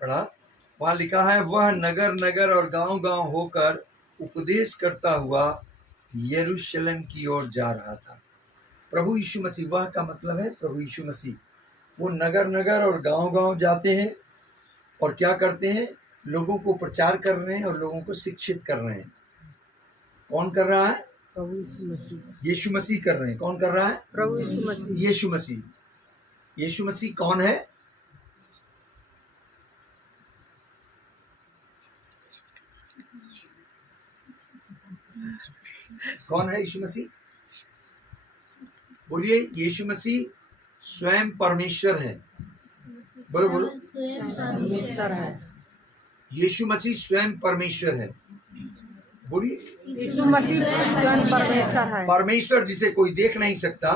पढ़ा, वहां लिखा है वह नगर नगर और गांव गांव होकर उपदेश करता हुआ यरूशलेम की ओर जा रहा था। प्रभु यीशु मसीह, वह का मतलब है प्रभु यीशु मसीह, वो नगर नगर और गांव गांव जाते हैं और क्या करते हैं? लोगों को प्रचार कर रहे हैं और लोगों को शिक्षित कर रहे हैं। कौन कर रहा है? प्रभु यीशु मसीह। यीशु मसीह कर रहे हैं। कौन कर रहा है? प्रभु यीशु मसीह। यीशु मसीह। यीशु मसीह कौन है? कौन है यीशु मसीह? बोलिए, यीशु मसीह स्वयं परमेश्वर है। बोलो बोलो, परमेश्वर है। यीशु मसीह स्वयं परमेश्वर है। बोलिए, यीशु मसीह स्वयं परमेश्वर है। परमेश्वर जिसे कोई देख नहीं सकता,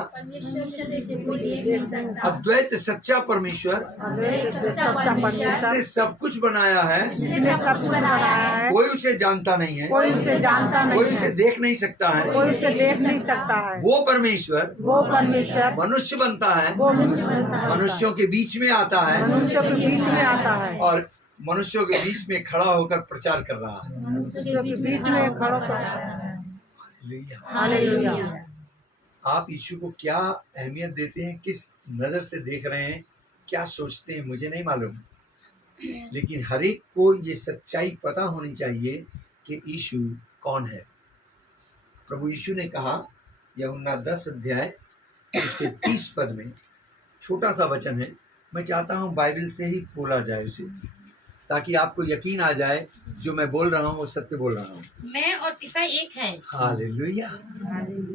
अद्वैत सच्चा परमेश्वर, अद्वैत सच्चा परमेश्वर, जिसने सब कुछ बनाया है, जिसने सब कुछ बनाया है, कोई उसे जानता नहीं है, कोई उसे जानता कोई नहीं उसे है, देख नहीं सकता है। कोई उसे देख नहीं सकता है। वो परमेश्वर वो परमेश्वर मनुष्य बनता है, वो मनुष्य मनुष्यों के बीच में आता है मनुष्यों के बीच में आता है और मनुष्यों के बीच में खड़ा होकर प्रचार कर रहा है। मनुष्यों के बीच में खड़ा कर। हालेलुया। आप यीशु को क्या अहमियत देते हैं, किस नजर से देख रहे हैं, क्या सोचते हैं, मुझे नहीं मालूम, लेकिन हर एक को ये सच्चाई पता होनी चाहिए कि यीशु कौन है। प्रभु यीशु ने कहा, यूहन्ना 10 अध्याय उसके 30 पद में, छोटा सा वचन है, मैं चाहता हूँ बाइबल से ही बोला जाए उसे, ताकि आपको यकीन आ जाए जो मैं बोल रहा हूँ वो सत्य बोल रहा हूँ। मैं और पिता एक हैं। हालेलुया।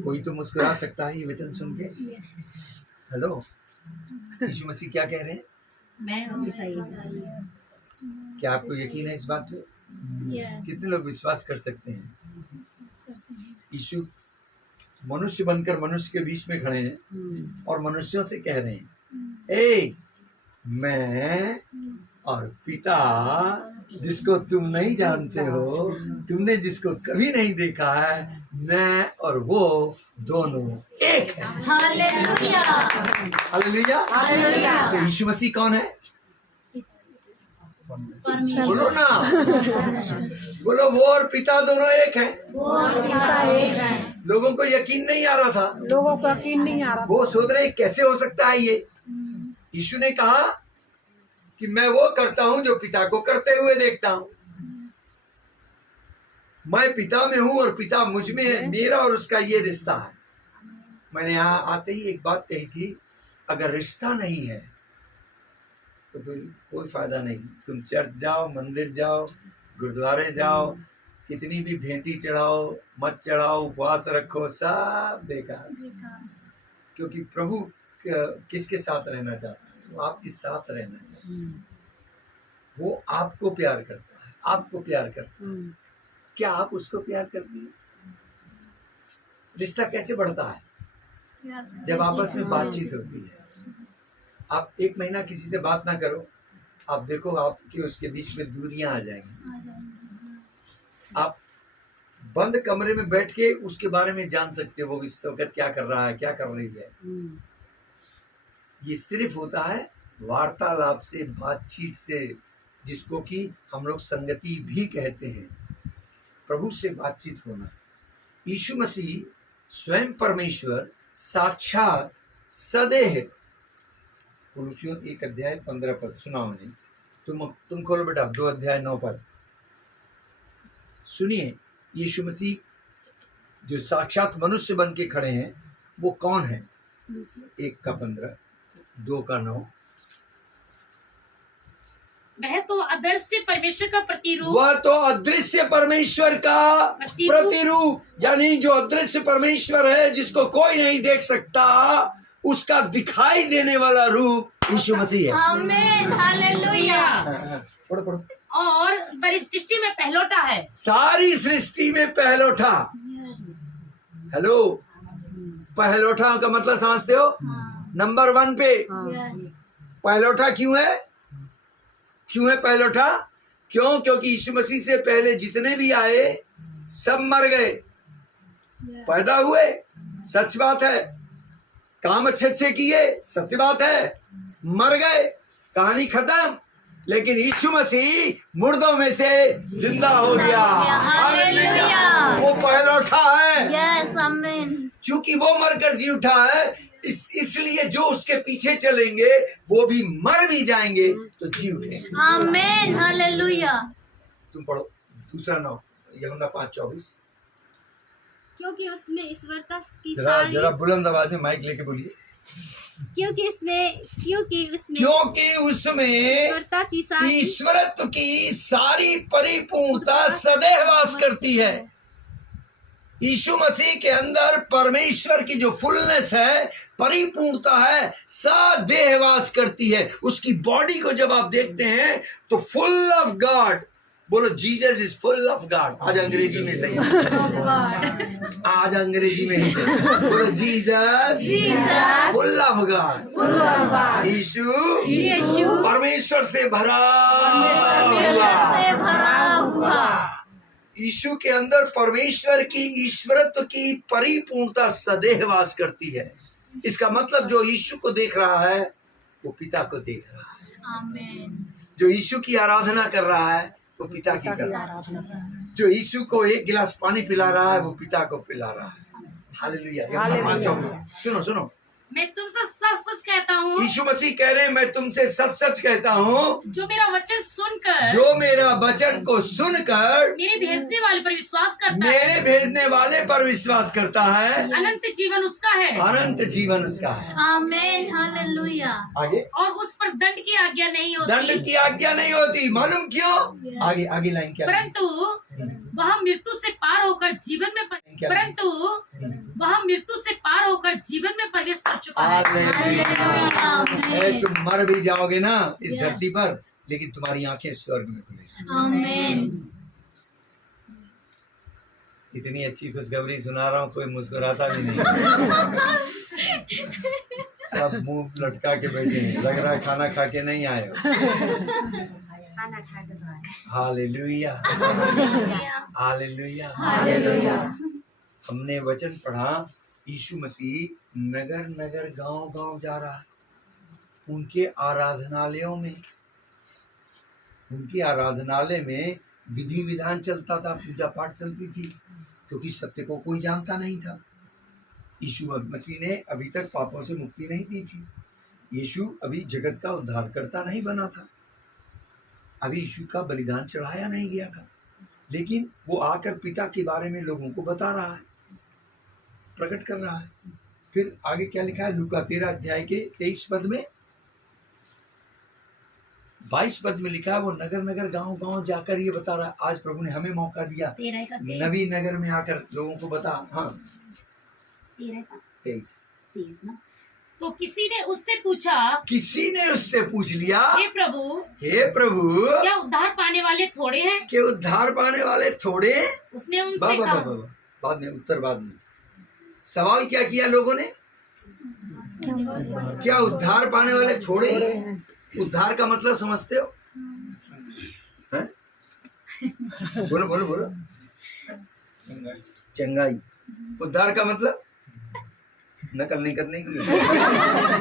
कोई तो मुस्कुरा सकता है ये वचन सुन के। हेलो, यीशु मसीह क्या कह रहे हैं? मैं और पिता एक हैं। क्या आपको यकीन है इस बात पे? कितने लोग विश्वास कर सकते हैं? यीशु मनुष्य बनकर मनुष्य के बीच में खड़े हैं और मनुष्यों से कह रहे हैं, ए मैं और पिता जिसको तुम नहीं जानते हो, तुमने जिसको कभी नहीं देखा है, मैं और वो दोनों एक हैं। हालेलुया। हालेलुया। हालेलुया। तो यीशु मसीह कौन है? परमेश्वर। बोलो ना, बोलो, वो और पिता दोनों एक हैं। वो और पिता एक हैं। लोगों को यकीन नहीं आ रहा था, लोगों को यकीन नहीं आ रहा। वो सोच रहे कैसे हो सकता है ये। यीशु ने कहा कि मैं वो करता हूं जो पिता को करते हुए देखता हूं। मैं पिता में हूं और पिता मुझ में है, मेरा और उसका ये रिश्ता है। मैंने यहाँ आते ही एक बात कही थी, अगर रिश्ता नहीं है तो फिर कोई फायदा नहीं। तुम चर्च जाओ, मंदिर जाओ, गुरुद्वारे जाओ, कितनी भी भेंटी चढ़ाओ, मत चढ़ाओ, उपवास रखो, सब बेकार। क्योंकि प्रभु किसके साथ रहना चाहता है? वो आपके साथ रहना चाहता है। वो आपको प्यार करता है, आपको प्यार करता है। क्या आप उसको प्यार करती हैं? रिश्ता कैसे बढ़ता है? जब आपस में बातचीत होती है। आप 1 महीना किसी से बात ना करो, आप देखो आपके उसके बीच में दूरियां आ जाएंगी। आप बंद कमरे में बैठ के उसके बारे में जान सकते हो वो इस वक्त क्या कर रहा है, क्या कर रही है। ये सिर्फ होता है वार्तालाप से, बातचीत से, जिसको कि हम लोग संगति भी कहते हैं। प्रभु से बातचीत होना। यीशु मसीह स्वयं परमेश्वर, साक्षात सदैव। कुलुसियों 1 अध्याय 15 पद सुनाओ नहीं, तुम खोलो बेटा, 2 अध्याय 9 पद सुनिए। यीशु मसीह जो साक्षात मनुष्य बन के खड़े हैं, वो कौन है? 1 का 15, 2 का 9। वह तो अदृश्य परमेश्वर का प्रतिरूप, वह तो अदृश्य परमेश्वर का प्रतिरूप, यानी जो अदृश्य परमेश्वर है, जिसको कोई नहीं देख सकता, उसका दिखाई देने वाला रूप यीशु मसीह है। आमीन। हालेलुया। पढ़ो पढ़ो। और सारी सृष्टि में पहलौठा है। सारी सृष्टि में पहलौठा। हेलो, पहलौठा का मतलब समझते हो? नंबर 1 पे पहलौठा क्यों है? क्यों है पहलौठा? क्यों? क्योंकि यीशु मसीह से पहले जितने भी आए सब मर गए। पैदा हुए, सच बात है, काम अच्छे अच्छे किए, सत्य बात है, मर गए, कहानी खत्म। लेकिन यीशु मसीह मुर्दों में से जिंदा हो गया। हालेलुया। वो पहला उठा है। यस आमीन। क्योंकि वो मरकर जी उठा है, इसलिए जो उसके पीछे चलेंगे वो भी मर भी जाएंगे तो जी उठेंगे। आमीन हालेलुया। तुम पढ़ो दूसरा नाम यूहन्ना 5:24। क्योंकि उसमें ईश्वरता की जरा सारी जरा बुलंद आवाज में माइक लेके बोलिए। क्योंकि उसमें क्योंकि उसमें ईश्वरता की सारी ईश्वरत्व की सारी परिपूर्णता सदैव वास करती है। यीशु मसीह के अंदर परमेश्वर की जो फुलनेस है, परिपूर्णता है, सदैव वास करती है। उसकी बॉडी को जब आप देखते हैं तो फुल ऑफ गॉड। बोलो Jesus is full of God. आज अंग्रेजी में सही, आज अंग्रेजी में ही सही। बोलो जीसस फुल ऑफ गॉड। यीशु परमेश्वर से भरा हुआ। यीशु के अंदर परमेश्वर की ईश्वरत्व की परिपूर्णता सदैव वास करती है। इसका मतलब जो यीशु को देख रहा है वो पिता को देख रहा है। आमीन। जो यीशु की आराधना कर रहा है वो पिता की कर रहा है। जो यीशु को एक गिलास पानी पिला रहा है वो पिता को पिला रहा है। हालेलुया। सुनो सुनो, मैं तुमसे सच सच कहता हूँ, यीशु मसीह कह रहे हैं मैं तुमसे सच सच कहता हूँ, जो मेरा वचन सुनकर, जो मेरा वचन को सुनकर मेरे भेजने वाले पर विश्वास करता है, मेरे भेजने वाले पर विश्वास करता है, अनंत जीवन उसका है। अनंत जीवन उसका है। आमीन हालेलुया। आगे और उस पर दंड की आज्ञा नहीं होती। दंड की आज्ञा नहीं होती। मालूम क्यों? आगे आगे लाइन क्या? परंतु वह मृत्यु से पार होकर जीवन में जीवन में प्रवेश कर चुका है। तुम मर भी जाओगे ना इस धरती पर, लेकिन तुम्हारी आंखें स्वर्ग में खुलेगी। आमीन। इतनी अच्छी खुशखबरी सुना रहा हूँ, कोई मुस्कुराता भी नहीं। सब मुंह लटका के बैठे हैं। लग रहा है खाना खा के नहीं आए हो। Hallelujah hallelujah hallelujah. हमने वचन पढ़ा, यीशु मसीह नगर नगर गांव गांव जा रहा है। उनके आराधनालय में विधि विधान चलता था, पूजा पाठ चलती थी, क्योंकि सत्य को कोई जानता नहीं था। यीशु मसीह ने अभी तक पापों से मुक्ति नहीं दी थी। यीशु अभी जगत का उद्धारकर्ता नहीं बना था, अभी यीशु का बलिदान चढ़ाया नहीं गया था, लेकिन वो आकर पिता के बारे में लोगों को बता रहा है, प्रकट कर रहा है। फिर आगे क्या लिखा है? लूका 13 अध्याय के 23 पद में, 22 पद में लिखा है, वो नगर नगर गांव गांव जाकर ये बता रहा है। आज प्रभु ने हमें मौका दिया नवी नगर में आकर लोगों को बता। हाँ 23 तो किसी ने उससे पूछ लिया, हे प्रभु क्या उद्धार पाने वाले थोड़े हैं? उसने उनसे कहा, बाद में उत्तर, बाद में सवाल क्या किया लोगों ने? क्या उद्धार पाने वाले थोड़े हैं? उद्धार का मतलब समझते हो? हैं? बोलो बोलो बोलो। चंगाई। उद्धार का मतलब नकल नहीं करने की।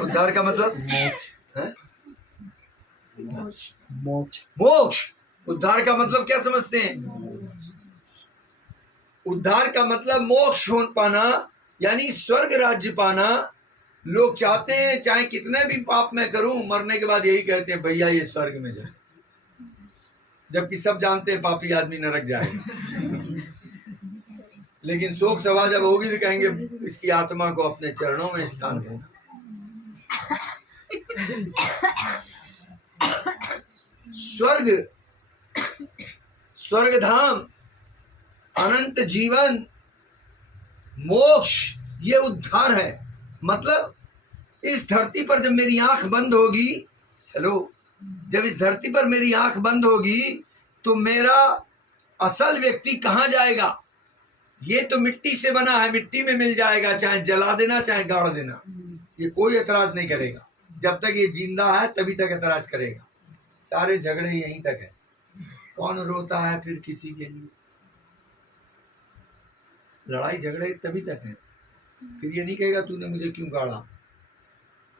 उद्धार का मतलब मोक्ष। उद्धार का मतलब क्या समझते हैं? उद्धार का मतलब मोक्ष हो पाना, यानी स्वर्ग राज्य पाना। लोग चाहते हैं चाहे कितने भी पाप मैं करूं, मरने के बाद यही कहते हैं भैया ये स्वर्ग में जाए, जबकि सब जानते हैं पापी आदमी नरक जाएगा। लेकिन शोक सभा जब होगी तो कहेंगे इसकी आत्मा को अपने चरणों में स्थान देना। स्वर्ग धाम, अनंत जीवन, मोक्ष, ये उद्धार है। मतलब इस धरती पर जब मेरी आंख बंद होगी, जब इस धरती पर मेरी आंख बंद होगी तो मेरा असल व्यक्ति कहाँ जाएगा? ये तो मिट्टी से बना है, मिट्टी में मिल जाएगा, चाहे जला देना चाहे गाड़ देना, ये कोई एतराज नहीं करेगा। जब तक ये जिंदा है तभी तक एतराज करेगा। सारे झगड़े यहीं तक है। कौन रोता है फिर किसी के लिए? लड़ाई झगड़े तभी तक है। फिर ये नहीं कहेगा तूने मुझे क्यों गाड़ा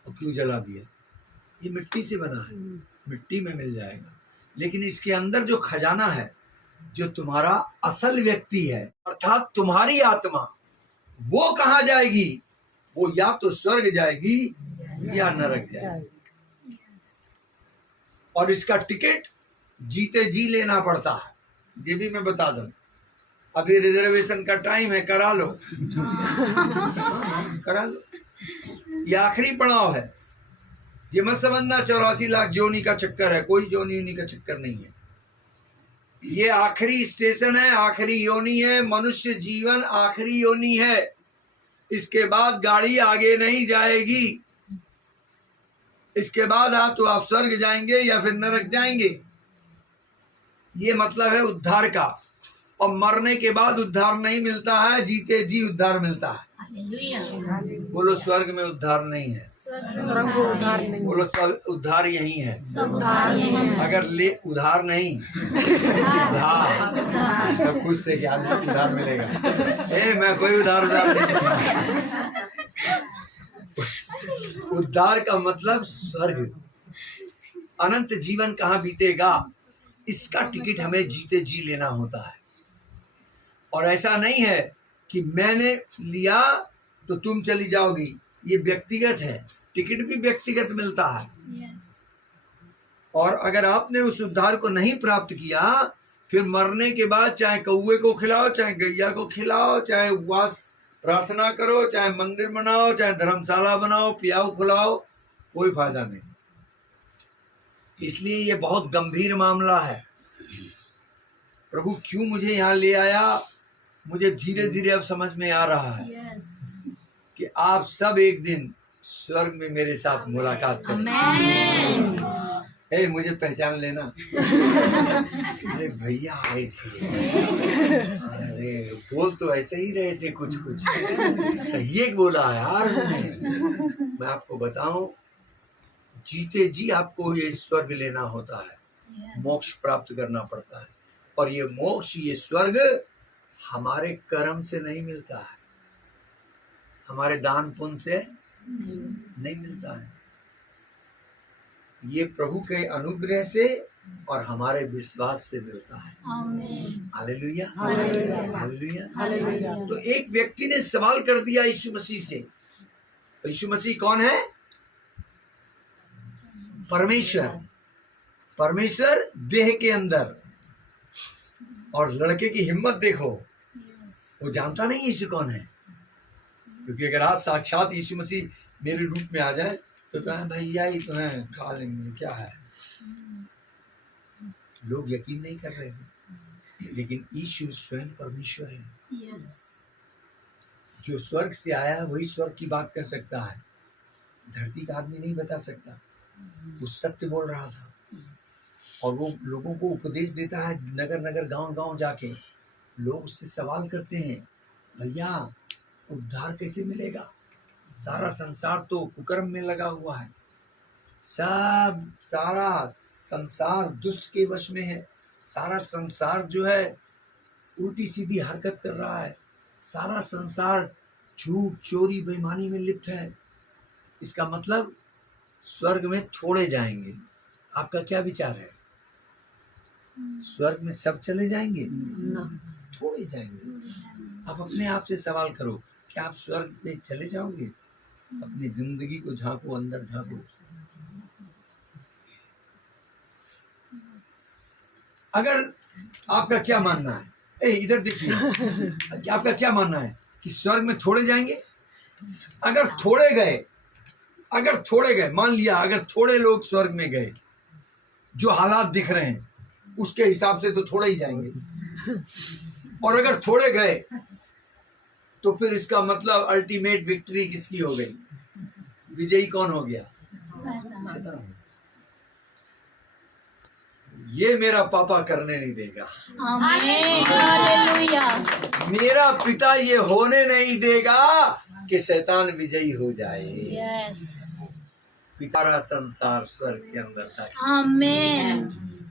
और क्यों जला दिया। ये मिट्टी से बना है, मिट्टी में मिल जाएगा। लेकिन इसके अंदर जो खजाना है, जो तुम्हारा असल व्यक्ति है, अर्थात तुम्हारी आत्मा, वो कहाँ जाएगी? वो या तो स्वर्ग जाएगी या नरक जाएगी। और इसका टिकट जीते जी लेना पड़ता है। ये भी मैं बता दूं, अभी रिजर्वेशन का टाइम है, करा लो करा लो। ये आखिरी पड़ाव है। ये मत समझना 84 लाख जोनी का चक्कर है, कोई जोनी का चक्कर नहीं है। ये आखिरी स्टेशन है, आखिरी योनि है। मनुष्य जीवन आखिरी योनि है। इसके बाद गाड़ी आगे नहीं जाएगी। इसके बाद आप स्वर्ग जाएंगे या फिर नरक जाएंगे। ये मतलब है उद्धार का। और मरने के बाद उद्धार नहीं मिलता है, जीते जी उद्धार मिलता है। बोलो स्वर्ग में उद्धार नहीं है, स्वर्ग में उद्धार नहीं, बोलो सब उद्धार यही है। उद्धार नहीं है। अगर ले उधार नहीं, उधार, सब खुश थे कि आज उधार मिलेगा। मैं कोई उधार नहीं देता। उद्धार का मतलब स्वर्ग, अनंत जीवन कहाँ बीतेगा, इसका टिकट हमें जीते जी लेना होता है। और ऐसा नहीं है कि मैंने लिया तो तुम चली जाओगी। ये व्यक्तिगत है, टिकट भी व्यक्तिगत मिलता है। और अगर आपने उस उद्धार को नहीं प्राप्त किया, फिर मरने के बाद चाहे कौवे को खिलाओ, चाहे गैया को खिलाओ, चाहे उपवास प्रार्थना करो, चाहे मंदिर बनाओ, चाहे धर्मशाला बनाओ, पियाओ खिलाओ, कोई फायदा नहीं। इसलिए ये बहुत गंभीर मामला है। प्रभु क्यों मुझे यहाँ ले आया, मुझे धीरे धीरे अब समझ में आ रहा है कि आप सब एक दिन स्वर्ग में मेरे साथ मुलाकात करें। मुझे पहचान लेना। अरे भैया आए थे, अरे बोल तो ऐसे ही रहे थे, कुछ कुछ सही एक बोला यार। मैं आपको बताऊं, जीते जी आपको ये स्वर्ग लेना होता है, मोक्ष प्राप्त करना पड़ता है। और ये मोक्ष, ये स्वर्ग हमारे कर्म से नहीं मिलता है, हमारे दान पुण्य से नहीं मिलता है। ये प्रभु के अनुग्रह से और हमारे विश्वास से मिलता है। Hallelujah, hallelujah, hallelujah. तो एक व्यक्ति ने सवाल कर दिया यीशु मसीह से। यीशु मसीह कौन है? परमेश्वर। परमेश्वर देह के अंदर। और लड़के की हिम्मत देखो, वो जानता नहीं यीशु कौन है। क्योंकि अगर आज साक्षात यीशु मसीह मेरे रूप में आ जाए तो कहा भैया ही तो है, खा लेंगे, क्या है। लोग यकीन नहीं कर रहे थे, लेकिन यीशु स्वयं परमेश्वर है। जो स्वर्ग से आया है वही स्वर्ग की बात कर सकता है, धरती का आदमी नहीं बता सकता। वो सत्य बोल रहा था और वो लोगों को उपदेश देता है। नगर नगर गांव गांव जाके लोग उससे सवाल करते हैं, भैया उद्धार कैसे मिलेगा? सारा संसार तो कुकर्म में लगा हुआ है, सारा संसार दुष्ट के वश में है, सारा संसार जो है उल्टी सीधी हरकत कर रहा है, सारा संसार झूठ चोरी बेईमानी में लिप्त है। इसका मतलब स्वर्ग में थोड़े जाएंगे। आपका क्या विचार है? स्वर्ग में सब चले जाएंगे? थोड़े जाएंगे। आप अपने आप से सवाल करो, क्या आप स्वर्ग में चले जाओगे? अपनी जिंदगी को झांको, अंदर झांको। अगर आपका क्या मानना है, इधर देखिए, आपका क्या मानना है कि स्वर्ग में थोड़े जाएंगे? अगर थोड़े गए, मान लिया अगर थोड़े लोग स्वर्ग में गए, जो हालात दिख रहे हैं उसके हिसाब से तो थोड़े ही जाएंगे। और अगर थोड़े गए तो फिर इसका मतलब अल्टीमेट विक्ट्री किसकी हो गई? विजयी कौन हो गया? शैतान। ये मेरा पापा करने नहीं देगा, मेरा पिता ये होने नहीं देगा कि शैतान विजयी हो जाए। पिता संसार स्वर्ग के अंदर था,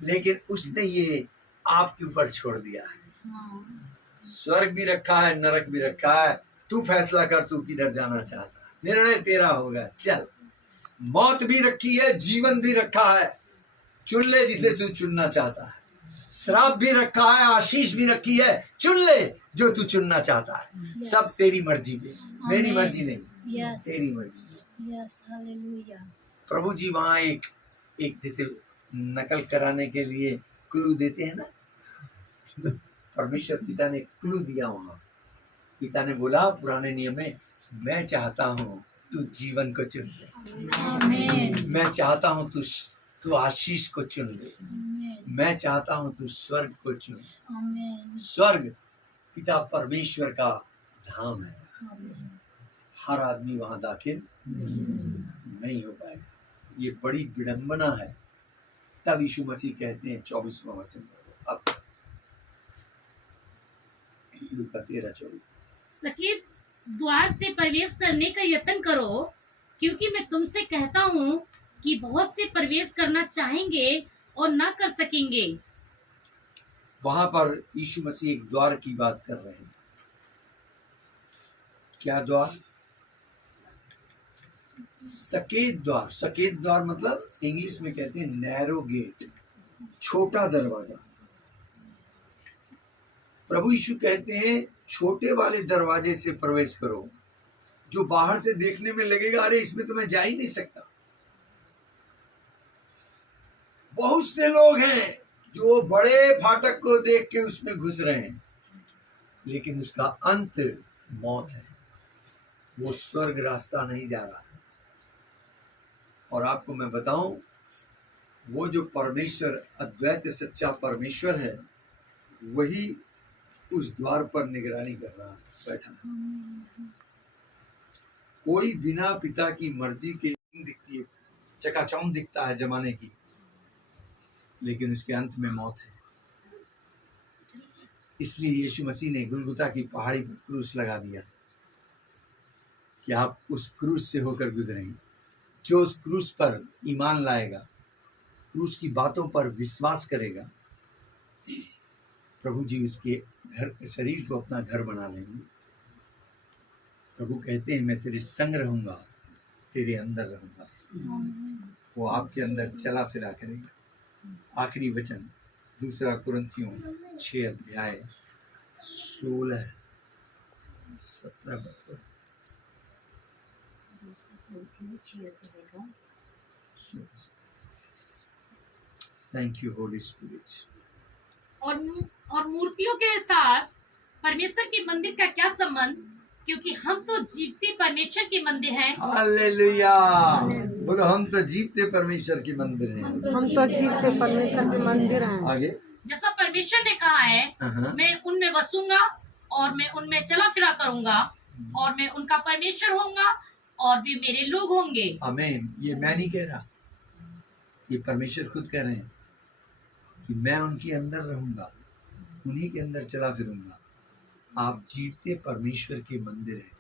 लेकिन उसने ये आपके ऊपर छोड़ दिया है। स्वर्ग भी रखा है, नरक भी रखा है। तू फैसला कर, तू किधर जाना चाहता है, निर्णय तेरा होगा। चल, मौत भी रखी है, जीवन भी रखा है। चुन ले जिसे तू चुनना चाहता है। श्राप भी रखा है, आशीष भी रखी है, चुन ले जो तू चुनना चाहता है। सब तेरी मर्जी पे, मेरी मर्जी नहीं, यस तेरी मर्जी। यस हालेलुया प्रभु जी वहाँ एक जैसे नकल कराने के लिए क्लू देते हैं ना, परमेश्वर पिता ने क्लू दिया वहाँ। पिता ने बोला पुराने नियम में, मैं चाहता हूँ तू जीवन को चुन ले, आमीन मैं चाहता हूँ तू आशीष को चुन ले, मैं चाहता हूँ तू स्वर्ग को चुन। आमीन स्वर्ग पिता परमेश्वर का धाम है, आमीन हर आदमी वहां दाखिल नहीं हो पाएगा। ये बड़ी विडंबना है। तब यीशु मसीह कहते हैं 24वां वचन, अब लूका 13:24, सकेत द्वार से प्रवेश करने का यत्न करो, क्योंकि मैं तुमसे कहता हूँ कि बहुत से प्रवेश करना चाहेंगे और ना कर सकेंगे। वहां पर यीशु मसीह एक द्वार की बात कर रहे हैं। क्या द्वार? सकेत द्वार। सकेत द्वार मतलब इंग्लिश में कहते हैं नैरो गेट, छोटा दरवाजा। प्रभु यीशु कहते हैं छोटे वाले दरवाजे से प्रवेश करो, जो बाहर से देखने में लगेगा अरे इसमें तो मैं जा ही नहीं सकता। बहुत से लोग हैं जो बड़े फाटक को देख के उसमें घुस रहे हैं, लेकिन उसका अंत मौत है, वो स्वर्ग रास्ता नहीं जा रहा है। और आपको मैं बताऊं, वो जो परमेश्वर अद्वैत सच्चा परमेश्वर है, वही उस द्वार पर निगरानी कर रहा है, बैठा है। कोई बिना पिता की मर्जी के दिखती है, चकाचौंध दिखता है जमाने की, लेकिन उसके अंत में मौत है। इसलिए यीशु मसीह ने गुलगुता की पहाड़ी पर क्रूस लगा दिया कि आप उस क्रूस से होकर गुजरेंगे। जो उस क्रूस पर ईमान लाएगा, क्रूस की बातों पर विश्वास करेगा, प्रभु जी उसके घर, शरीर को अपना घर बना लेंगे। प्रभु कहते हैं मैं तेरे संग रहूंगा, तेरे अंदर रहूंगा। वो आपके अंदर चला फिरा करेगा। आखिरी वचन 2 कुरिन्थियों 6:16-17। Thank you Holi spirit. और मूर्तियों के साथ परमेश्वर के मंदिर का क्या संबंध, क्योंकि हम तो जीवते परमेश्वर के मंदिर हैं। हालेलुया। बोलो हम तो जीवते परमेश्वर के मंदिर हैं। हम तो जीवते परमेश्वर के मंदिर हैं। आगे जैसा परमेश्वर ने कहा है, मैं उनमें बसूंगा और मैं उनमें चला फिरा करूंगा और मैं उनका परमेश्वर होऊंगा और वे मेरे लोग होंगे। आमीन। ये मैं नहीं कह रहा, ये परमेश्वर खुद कह रहे हैं कि मैं उनके अंदर रहूंगा, उन्हीं के अंदर चला फिरूंगा। आप जीवते परमेश्वर के मंदिर हैं।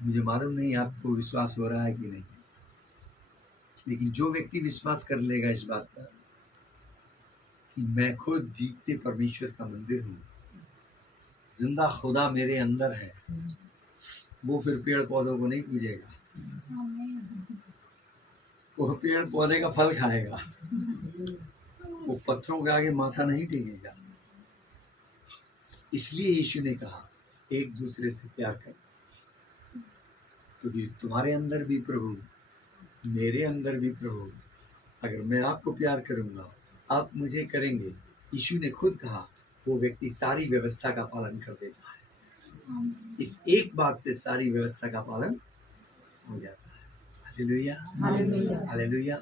मुझे मालूम नहीं आपको विश्वास हो रहा है कि नहीं, लेकिन जो व्यक्ति विश्वास कर लेगा इस बात पर कि मैं खुद जीवते परमेश्वर का मंदिर हूँ, जिंदा खुदा मेरे अंदर है, वो फिर पेड़ पौधों को नहीं पूजेगा, वो पेड़ पौधे का फल खाएगा, वो पत्थरों के आगे माथा नहीं टेकेगा। इसलिए यीशु ने कहा एक दूसरे से प्यार कर, क्योंकि तुम्हारे अंदर भी प्रभु, मेरे अंदर भी प्रभु, अगर मैं आपको प्यार करूंगा, आप मुझे करेंगे। यीशु ने खुद कहा वो व्यक्ति सारी व्यवस्था का पालन कर देता है। इस एक बात से सारी व्यवस्था का पालन हो जाता है। Hallelujah, hallelujah.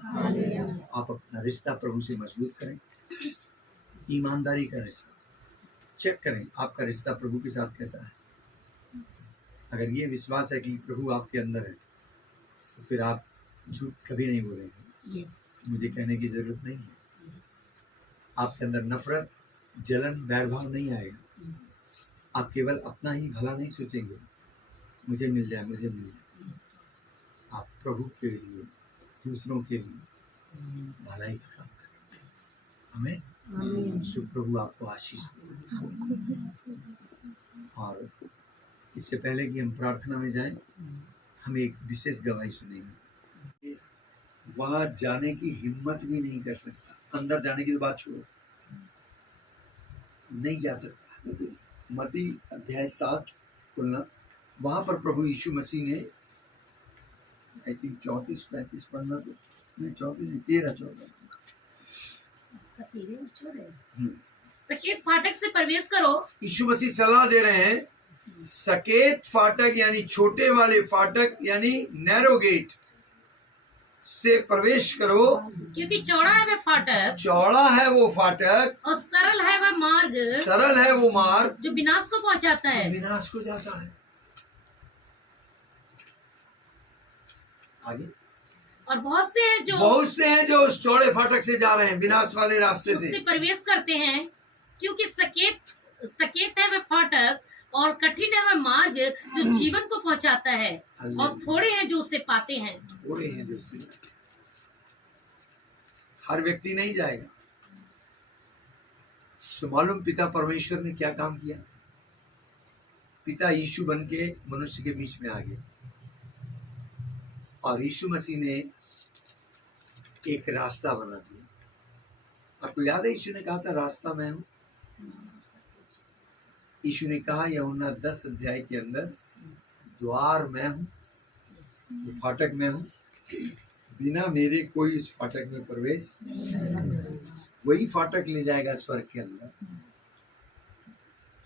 आप अपना रिश्ता प्रभु से मजबूत करें, ईमानदारी का रिश्ता। चेक करें आपका रिश्ता प्रभु के साथ कैसा है। अगर ये विश्वास है कि प्रभु आपके अंदर है, तो फिर आप झूठ कभी नहीं बोलेंगे। मुझे कहने की जरूरत नहीं है। आपके अंदर नफरत, जलन, बैरभाव नहीं आएगा। आप केवल अपना ही भला नहीं सोचेंगे, मुझे मिल जाए, मुझे मिल जाए। आप प्रभु के लिए, दूसरों के लिए भलाई का काम करेंगे। हमें शुभ प्रभु आपको आशीष दे। और इससे पहले कि हम प्रार्थना में जाएं, हम एक विशेष गवाही सुनेंगे। वहां जाने की हिम्मत भी नहीं कर सकता। अंदर जाने की तो बात छोड़ो, नहीं जा सकता। मत्ती अध्याय 7 खुलना, वहां पर प्रभु यीशु मसीह ने आई थिंक 34-35 पढ़ना, तो नहीं 34 13 14। सकेत फाटक से प्रवेश करो। यीशु मसीह सलाह दे रहे हैं, सकेत फाटक यानी छोटे वाले फाटक यानी नैरो गेट से प्रवेश करो, क्योंकि चौड़ा है वह फाटक चौड़ा है वो फाटक और सरल है वह मार्ग सरल है वो मार्ग जो विनाश को पहुंचाता है। विनाश को जाता है। आगे, और बहुत से हैं जो उस चौड़े फाटक से जा रहे हैं, विनाश वाले रास्ते उससे से। प्रवेश करते हैं, क्योंकि सकेत है वह फाटक और कठिन है वह मार्ग जो जीवन को पहुंचाता है, और थोड़े हैं जो उसे पाते हैं। थोड़े हैं जो उससे, हर व्यक्ति नहीं जाएगा। सो मालूम पिता परमेश्वर ने क्या काम किया? पिता यीशु बन के मनुष्य के बीच में आ गए, और यीशु मसीह ने एक रास्ता बना दिया। आपको याद है यीशु ने कहा था रास्ता मैं हूं? यीशु ने कहा यूहन्ना 10 अध्याय के अंदर, द्वार मैं हूं, फाटक मैं हूं, बिना मेरे कोई इस फाटक में प्रवेश, वही फाटक ले जाएगा स्वर्ग के अंदर।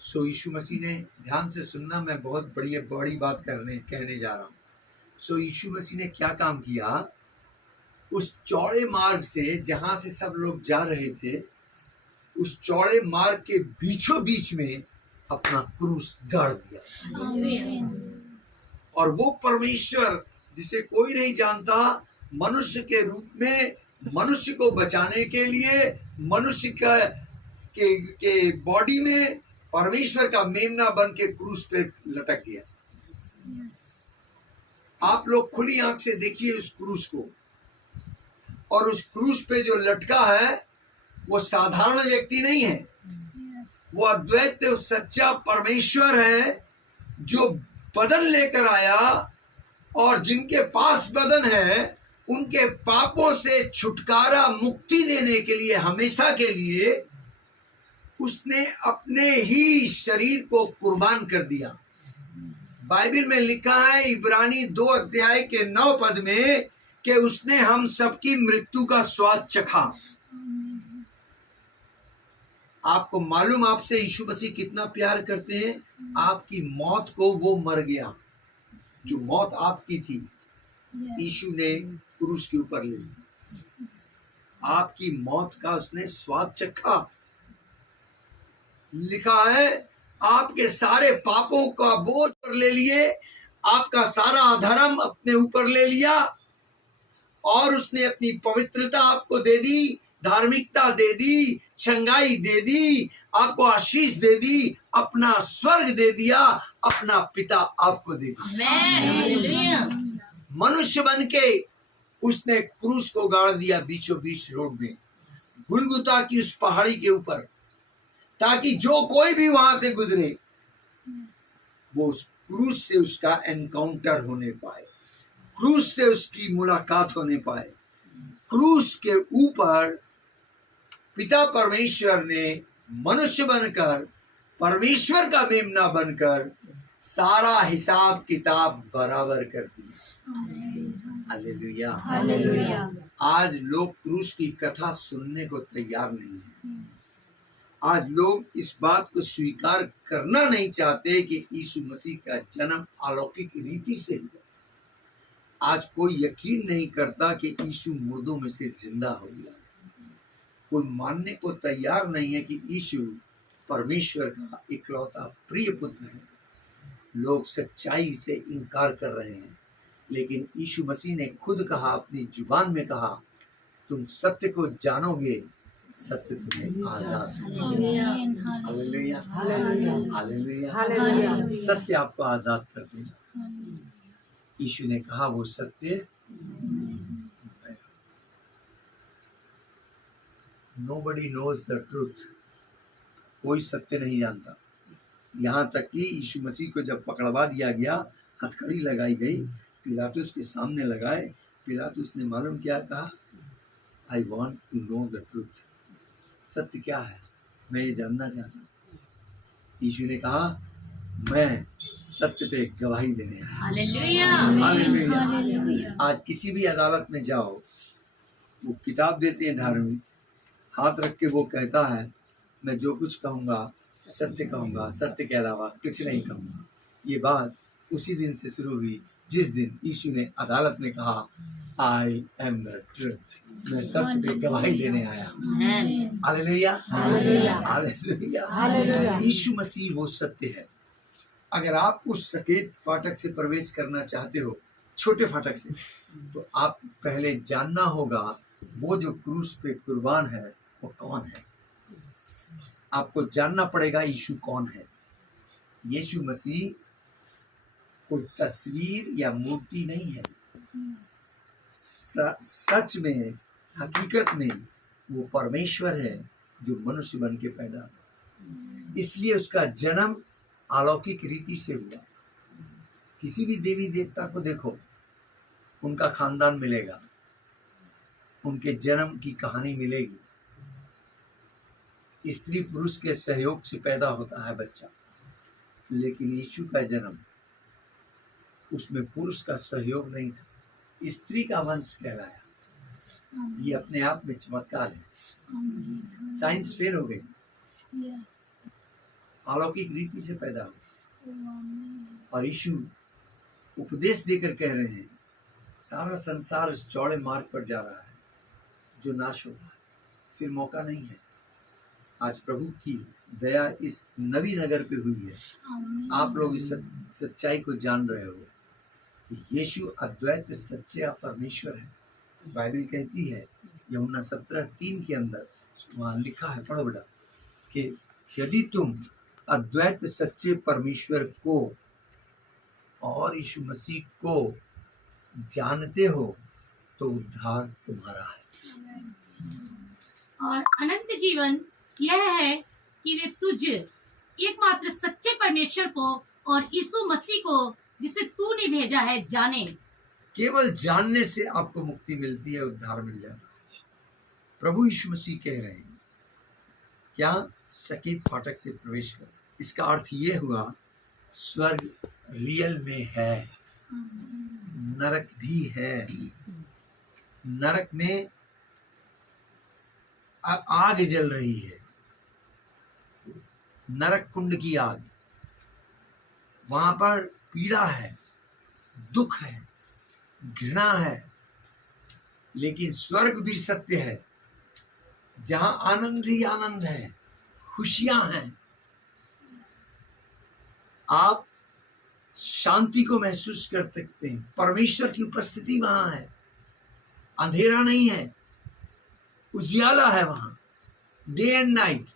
सो यीशु मसीह ने, ध्यान से सुनना, मैं बहुत बड़ी बात कहने जा रहा हूं। सो यीशु मसीह ने क्या काम किया? उस चौड़े मार्ग से जहां से सब लोग जा रहे थे, उस चौड़े मार्ग के बीचों बीच में अपना क्रूस गाड़ दिया। और वो परमेश्वर जिसे कोई नहीं जानता, मनुष्य के रूप में मनुष्य को बचाने के लिए मनुष्य के बॉडी में परमेश्वर का मेमना बन के क्रूस पे लटक गया। आप लोग खुली आंख से देखिए उस क्रूस को, और उस क्रूस पे जो लटका है वो साधारण व्यक्ति नहीं है, वो अद्वैत सच्चा परमेश्वर है, जो बदन लेकर आया, और जिनके पास बदन है उनके पापों से छुटकारा मुक्ति देने के लिए, हमेशा के लिए उसने अपने ही शरीर को कुर्बान कर दिया। बाइबल में लिखा है इब्रानी 2 अध्याय के 9 पद में कि उसने हम सबकी मृत्यु का स्वाद चखा। आपको मालूम आपसे यीशु मसीह कितना प्यार करते हैं? आपकी मौत को वो मर गया, जो मौत आपकी थी यीशु ने क्रूस के ऊपर ले ली। आपकी मौत का उसने स्वाद चखा। लिखा है आपके सारे पापों का बोझ पर ले लिए, आपका सारा अधर्म अपने ऊपर ले लिया, और उसने अपनी पवित्रता आपको दे दी, धार्मिकता दे दी, चंगाई दे दी, आपको आशीष दे दी, अपना स्वर्ग दे दिया, अपना पिता आपको दे दिया। मनुष्य बन के उसने क्रूस को गाड़ दिया बीचों बीच रोड में, गुलगुता की उस पहाड़ी के ऊपर, ताकि जो कोई भी वहां से गुजरे वो उस क्रूस से उसका एनकाउंटर होने पाए, क्रूस से उसकी मुलाकात होने पाए। क्रूस के ऊपर पिता परमेश्वर ने मनुष्य बनकर, परमेश्वर का मेमना बनकर सारा हिसाब किताब बराबर कर दिया। Hallelujah, hallelujah. आज लोग क्रूस की कथा सुनने को तैयार नहीं है। आज लोग इस बात को स्वीकार करना नहीं चाहते कि यीशु मसीह का जन्म अलौकिक रीति से हुआ। आज कोई यकीन नहीं करता कि यीशु मुर्दों में से जिंदा हो गया। कोई मानने को तैयार नहीं है कि यीशु परमेश्वर का इकलौता प्रिय पुत्र है। लोग सच्चाई से इनकार कर रहे हैं, लेकिन यीशु मसीह ने खुद कहा, अपनी जुबान में कहा, तुम सत्य को जानोगे, सत्य तुम्हें आजाद हालेलुया। Hallelujah, hallelujah, hallelujah. सत्य आपको आजाद कर देगा। यीशु ने कहा वो सत्य, Nobody knows the truth, कोई सत्य नहीं जानता। यहाँ तक कि यीशु मसीह को जब पकड़वा दिया गया, हथकड़ी लगाई गई, पिलातुस के सामने लगाए, पिलातुस ने मालूम क्या कहा, I want to know the truth, सत्य क्या है मैं ये जानना चाहता हूँ। यीशु ने कहा मैं सत्य पे गवाही देने आया। हालेलुया। हालेलुया। हालेलुया। आज किसी भी अदालत में जाओ, वो किताब देते हैं धार्मिक, हाथ रख के वो कहता है मैं जो कुछ कहूँगा सत्य कहूँगा, सत्य के अलावा कुछ नहीं कहूँगा। ये बात उसी दिन से शुरू हुई जिस दिन यीशु ने अदालत में कहा आई एम द ट्रूथ, मैं सत्य पे गवाही देने आया। आमीन। हालेलुया। हालेलुया। हालेलुया। हालेलुया। यीशु मसीह वो सत्य है। अगर आप उस सकेत फाटक से प्रवेश करना चाहते हो, छोटे फाटक से, तो आप पहले जानना होगा वो जो क्रूस पे कुर्बान है वो कौन है। आपको जानना पड़ेगा यीशु कौन है। यीशु मसीह कोई तस्वीर या मूर्ति नहीं है। सच में, हकीकत में वो परमेश्वर है जो मनुष्य बन के पैदा हुआ। इसलिए उसका जन्म अलौकिक रीति से हुआ। किसी भी देवी देवता को देखो, उनका खानदान मिलेगा, उनके जन्म की कहानी मिलेगी। स्त्री पुरुष के सहयोग से पैदा होता है बच्चा, लेकिन यीशु का जन्म, उसमें पुरुष का सहयोग नहीं था, स्त्री का वंश कहलाया। ये अपने आप में चमत्कार है। साइंस फेल हो गई, यस। अलौकिक रीति से पैदा हुआ। और यीशु उपदेश देकर कह रहे हैं सारा संसार इस चौड़े मार्ग पर जा रहा है जो नाश होगा, फिर मौका नहीं है। आज प्रभु की दया इस नवी नगर पे हुई है। आप लोग इस सच्चाई को जान रहे हो। यीशु अद्वैत सच्चे परमेश्वर है। बाइबल कहती है यूहन्ना 17:3 के अंदर, वहाँ लिखा है, पढ़ो बेटा, कि यदि तुम अद्वैत सच्चे परमेश्वर को और यीशु मसीह को जानते हो तो उद्धार तुम्हारा है। और अनंत जीवन यह है कि वे तुझ एकमात्र सच्चे परमेश्वर को और यीशु मसीह को जिसे तूने भेजा है जाने। केवल जानने से आपको मुक्ति मिलती है, उद्धार मिल जाता है। प्रभु यीशु मसीह कह रहे हैं क्या, सकेत फाटक से प्रवेश कर। इसका अर्थ ये हुआ स्वर्ग रियल में है, नरक भी है। नरक में आग जल रही है, नरक कुंड की आग। वहां पर पीड़ा है, दुख है, घृणा है। लेकिन स्वर्ग भी सत्य है, जहां आनंद ही आनंद है, खुशियां हैं। आप शांति को महसूस कर सकते हैं, परमेश्वर की उपस्थिति वहां है। अंधेरा नहीं है, उजियाला है वहां, डे एंड नाइट।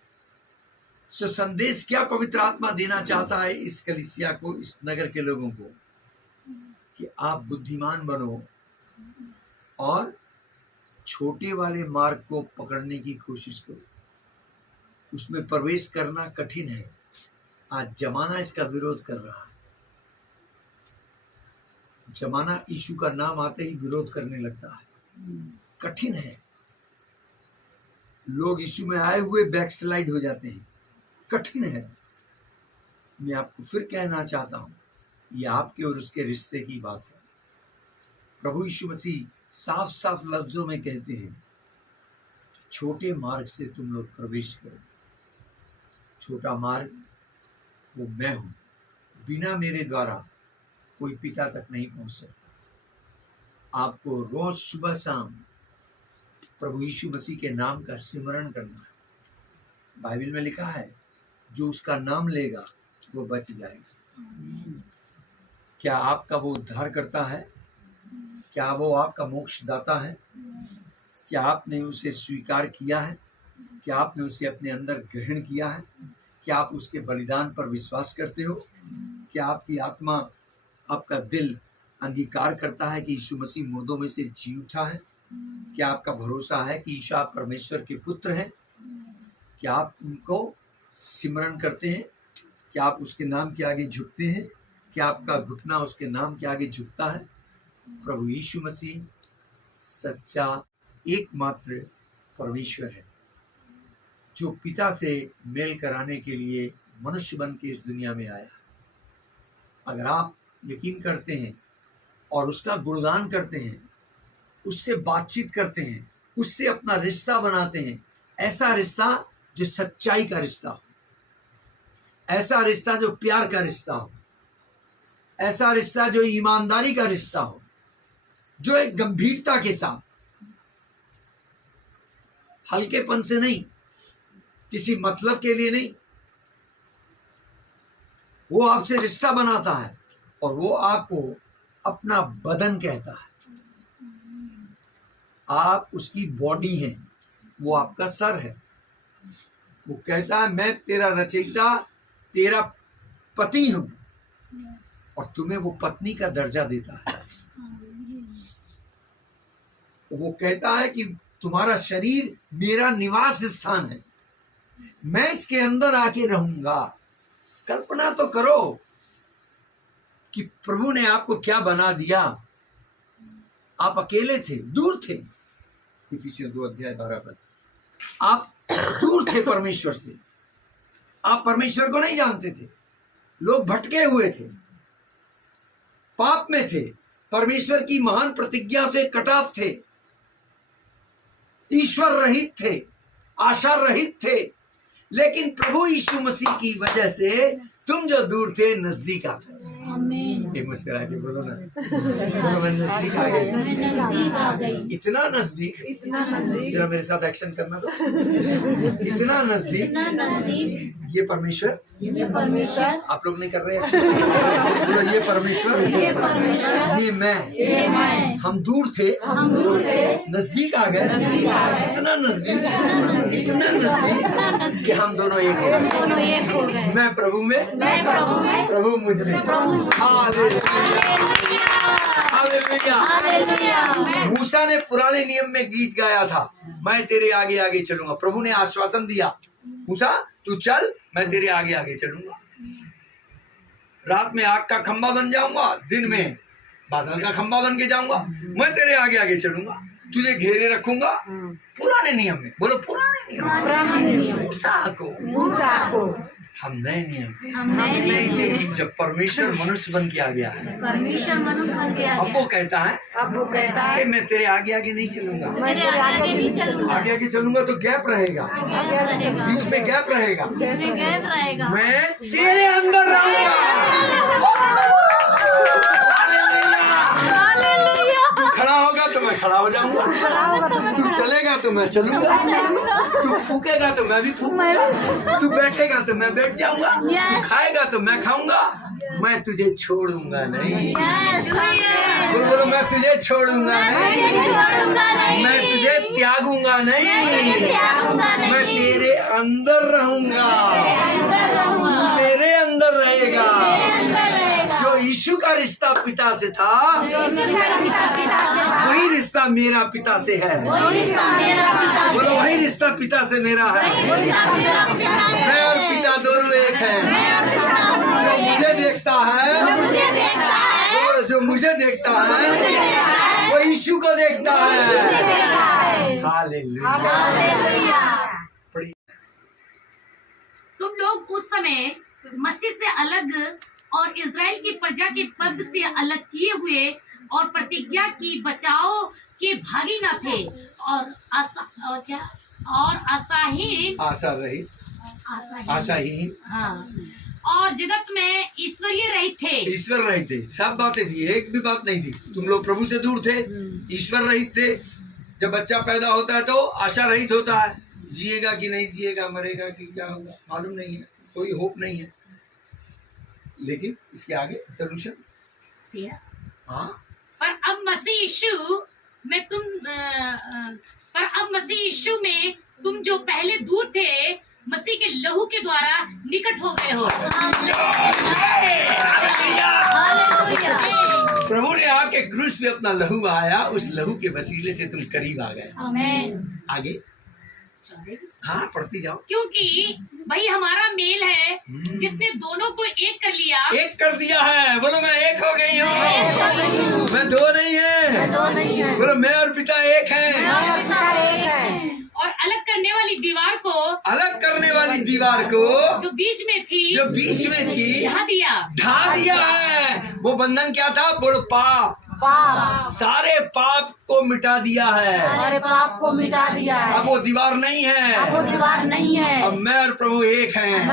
सो संदेश क्या पवित्र आत्मा देना चाहता है इस कलीसिया को, इस नगर के लोगों को, कि आप बुद्धिमान बनो और छोटे वाले मार्ग को पकड़ने की कोशिश करो। उसमें प्रवेश करना कठिन है। आज जमाना इसका विरोध कर रहा है। जमाना यीशु का नाम आते ही विरोध करने लगता है। कठिन है। लोग यीशु में आए हुए बैकस्लाइड हो जाते हैं। कठिन है। मैं आपको फिर कहना चाहता हूं, ये आपके और उसके रिश्ते की बात है। प्रभु यीशु मसीह साफ साफ लफ्जों में कहते हैं, छोटे मार्ग से तुम लोग प्रवेश करो। छोटा मार्ग वो मैं हूं। बिना मेरे द्वारा कोई पिता तक नहीं पहुंच सकता। आपको रोज सुबह शाम प्रभु यीशु मसीह के नाम का सिमरण करना है। बाइबल में लिखा है जो उसका नाम लेगा वो बच जाएगा। क्या आपका वो उद्धार करता है? क्या वो आपका मोक्ष दाता है? क्या आपने उसे स्वीकार किया है? क्या आपने उसे अपने अंदर ग्रहण किया है? क्या आप उसके बलिदान पर विश्वास करते हो? क्या आपकी आत्मा, आपका दिल अंगीकार करता है कि यीशु मसीह मुर्दों में से जी उठा है? क्या आपका भरोसा है कि यीशु आप परमेश्वर के पुत्र हैं? क्या आप उनको सिमरन करते हैं? क्या आप उसके नाम के आगे झुकते हैं? क्या आपका घुटना उसके नाम के आगे झुकता है? प्रभु यीशु मसीह सच्चा एकमात्र परमेश्वर है, जो पिता से मेल कराने के लिए मनुष्य बन के इस दुनिया में आया। अगर आप यकीन करते हैं और उसका गुणगान करते हैं, उससे बातचीत करते हैं, उससे अपना रिश्ता बनाते हैं, ऐसा रिश्ता जो सच्चाई का रिश्ता हो, ऐसा रिश्ता जो प्यार का रिश्ता हो, ऐसा रिश्ता जो ईमानदारी का रिश्ता हो, जो एक गंभीरता के साथ, हल्केपन से नहीं, किसी मतलब के लिए नहीं, वो आपसे रिश्ता बनाता है और वो आपको अपना बदन कहता है। आप उसकी बॉडी हैं, वो आपका सर है। वो कहता है मैं तेरा रचयिता, तेरा पति हूं, और तुम्हें वो पत्नी का दर्जा देता है। वो कहता है कि तुम्हारा शरीर मेरा निवास स्थान है, मैं इसके अंदर आके रहूंगा। कल्पना तो करो कि प्रभु ने आपको क्या बना दिया। आप अकेले थे, दूर थे। इफिसियों 2:12 आप दूर थे परमेश्वर से, आप परमेश्वर को नहीं जानते थे, लोग भटके हुए थे, पाप में थे, परमेश्वर की महान प्रतिज्ञा से कट ऑफ थे, ईश्वर रहित थे, आशा रहित थे। लेकिन प्रभु यीशु मसीह की वजह से तुम जो दूर थे नजदीक आ गए। ये मुस्कुरा के बोलो ना, बोलो मैं नजदीक आ गई। इतना नजदीक, जरा मेरे साथ एक्शन करना तो। इतना नजदीक, ये परमेश्वर, आप लोग नहीं कर रहे एक्शन। ये परमेश्वर, ये मैं, हम दूर थे, नजदीक आ गए। इतना नजदीक, इतना नजदीक कि हम दोनों एक हो गए। मैं प्रभु में, प्रभु मुझ में। हालेलुया। मूसा ने पुराने नियम में गीत गाया था, मैं तेरे आगे आगे चलूंगा। प्रभु ने आश्वासन दिया, मूसा तू चल, मैं तेरे आगे आगे चलूंगा। रात में आग का खंभा बन जाऊंगा, दिन में बादल का खंभा बन के जाऊंगा, मैं तेरे आगे आगे चलूंगा, तुझे घेरे रखूंगा। पुराने नियम में, बोलो पुराने नियम। मूसा को हम नए नियम, जब परमेश्वर मनुष्य बन के आ गया है, अब वो कहता है कि मैं तेरे आगे आगे नहीं चलूंगा, आगे आगे चलूंगा तो गैप रहेगा, बीच में गैप रहेगा, मैं तेरे अंदर रहूंगा। तू खड़ा होगा तो मैं खड़ा हो जाऊंगा, तू चलेगा तो मैं चलूंगा, तू फूकेगा तो मैं भी फूकूंगा, तू बैठेगा तो मैं बैठ जाऊंगा, तू खाएगा तो मैं खाऊंगा, मैं तुझे छोड़ूंगा नहीं। बोलो बोलो, मैं तुझे छोड़ूंगा नहीं, मैं तुझे त्यागूंगा नहीं, मैं तेरे अंदर रहूंगा, तू मेरे अंदर रहेगा। जो यीशु का रिश्ता पिता से था, वही रिश्ता मेरा पिता से है। बोलो वही रिश्ता पिता से मेरा है। मैं और पिता दोनों एक हैं। जो मुझे देखता है, जो मुझे देखता है, वो यीशु को देखता है। हालेलुया। तुम लोग उस समय मसीह से अलग और इज़राइल की प्रजा के पद से अलग किए हुए और प्रतिज्ञा की बचाव के भागी न थे, और आशाहीन, हाँ, और जगत में ईश्वरीय रहित थे। ईश्वर रहित थे, सब बातें थी, एक भी बात नहीं थी। तुम लोग प्रभु से दूर थे, ईश्वर रहित थे। जब बच्चा पैदा होता है तो आशा रहित होता है, जिएगा कि नहीं जिएगा, मरेगा कि क्या होगा मालूम नहीं है, कोई होप नहीं है। लेकिन इसके आगे सोल्यूशन, हाँ। पर अब मसीह यीशु में तुम जो पहले दूर थे, मसीह के लहू के द्वारा निकट हो गए हो। प्रभु ने आके क्रूस पे अपना लहू आया, उस लहू के वसीले से तुम करीब आ गए। आगे हाँ पढ़ती जाओ। क्योंकि भाई हमारा मेल है जिसने दोनों को एक कर लिया। एक कर दिया है। बोलो मैं एक हो गई हूँ। मैं दो नहीं है। बोलो मैं और पिता एक हैं। और अलग करने वाली दीवार को, अलग करने वाली दीवार को जो बीच में थी, ढा दिया है। वो बंधन क्या था? बोलो पाप। सारे पाप को मिटा दिया है। सारे पाप को मिटा दिया है। अब वो दीवार नहीं है। अब मैं और प्रभु एक हैं।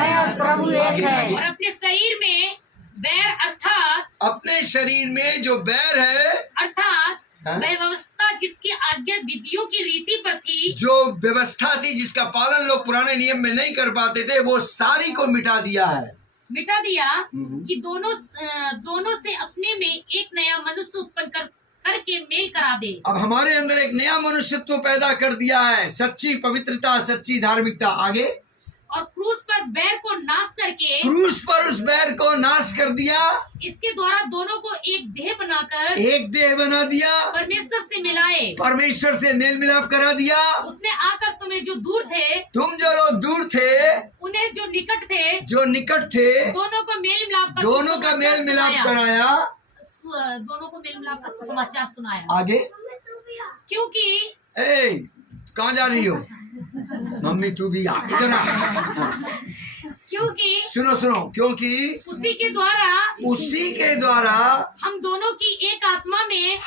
और अपने शरीर में बैर अर्थात, अपने शरीर में जो बैर है, अर्थात हाँ? वह व्यवस्था जिसकी आज्ञा विधियों की रीति पर थी, जो व्यवस्था थी जिसका पालन लोग पुराने नियम में नहीं कर पाते थे, वो सारी को मिटा दिया है। कि दोनों से अपने में एक नया मनुष्य उत्पन्न करके मेल करा दे। अब हमारे अंदर एक नया मनुष्यत्व पैदा कर दिया है। सच्ची पवित्रता, सच्ची धार्मिकता। आगे, और क्रूस पर बैर को नाश करके, क्रूस पर उस बैर को नाश कर दिया। इसके द्वारा दोनों को एक देह बनाकर, एक देह बना दिया। परमेश्वर से मिलाए, परमेश्वर से मेल मिलाप करा दिया। उसने आकर तुम्हें जो दूर थे, तुम जो लोग दूर थे, उन्हें जो निकट थे, दोनों का मेल मिलाप कराया। दोनों को मेल मिलाप का सुसमाचार सुनाया। आगे, क्योंकि कहाँ जा रही हो मम्मी? तू भी आ, इधर आ। क्योंकि सुनो, क्योंकि उसी के द्वारा हम दोनों की एक आत्मा में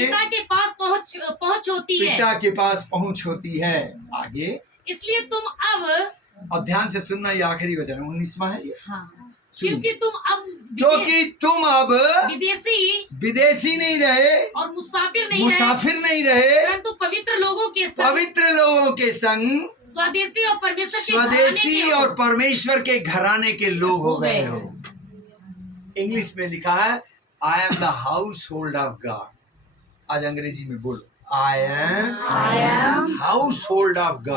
पिता के पास पहुंच होती है। आगे, इसलिए तुम अब ध्यान से सुनना, ये आखिरी वचन 19वां है ये। हाँ, क्योंकि तुम अब विदेशी नहीं रहे और मुसाफिर नहीं रहे, परंतु पवित्र लोगों के संग स्वदेशी और परमेश्वर के घराने के लोग हो गए हो। इंग्लिश में लिखा है I am the house hold of God. आज अंग्रेजी में बोलो, I am house hold of God.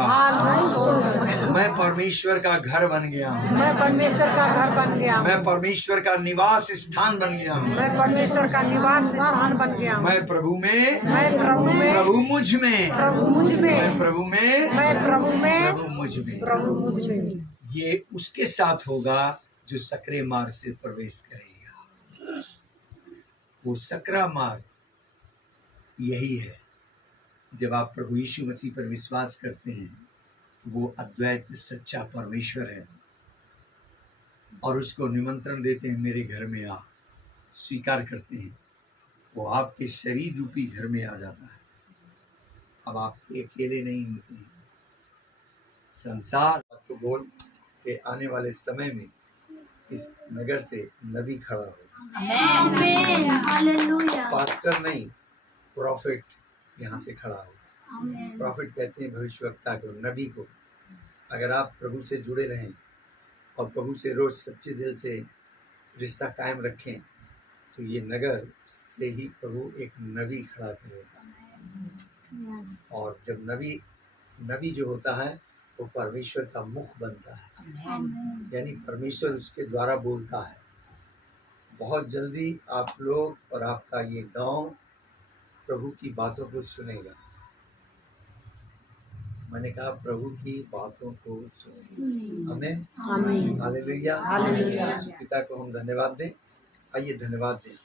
मैं परमेश्वर का घर बन गया हूँ। मैं परमेश्वर का निवास स्थान बन गया हूँ। मैं प्रभु में, प्रभु मुझ में, मैं प्रभु में, प्रभु मुझ में। ये उसके साथ होगा जो सकरे मार्ग से प्रवेश करेगा। वो सकरा मार्ग यही है। जब आप प्रभु यीशु मसीह पर विश्वास करते हैं, वो अद्वैत सच्चा परमेश्वर है और उसको निमंत्रण देते हैं, मेरे घर में आ, स्वीकार करते हैं, वो आपके शरीर रूपी घर में आ जाता है। अब आप अकेले नहीं होते हैं। संसार आपको बोल के आने वाले समय में इस नगर से नबी खड़ा हो। पास्टर नहीं, प्रॉफिट यहाँ से खड़ा हो। प्रॉफिट कहते हैं भविष्यवक्ता को, नबी को। अगर आप प्रभु से जुड़े रहें और प्रभु से रोज सच्चे दिल से रिश्ता कायम रखें, तो ये नगर से ही प्रभु एक नबी खड़ा करेगा। और जब नबी जो होता है वो परमेश्वर का मुख बनता है, यानी परमेश्वर उसके द्वारा बोलता है। बहुत जल्दी आप लोग और आपका ये गांव प्रभु की बातों को सुनेगा। मैंने कहा प्रभु की बातों को सुनेगा। आमीन, हालेलुया। पिता को हम धन्यवाद दें। आइए धन्यवाद दें।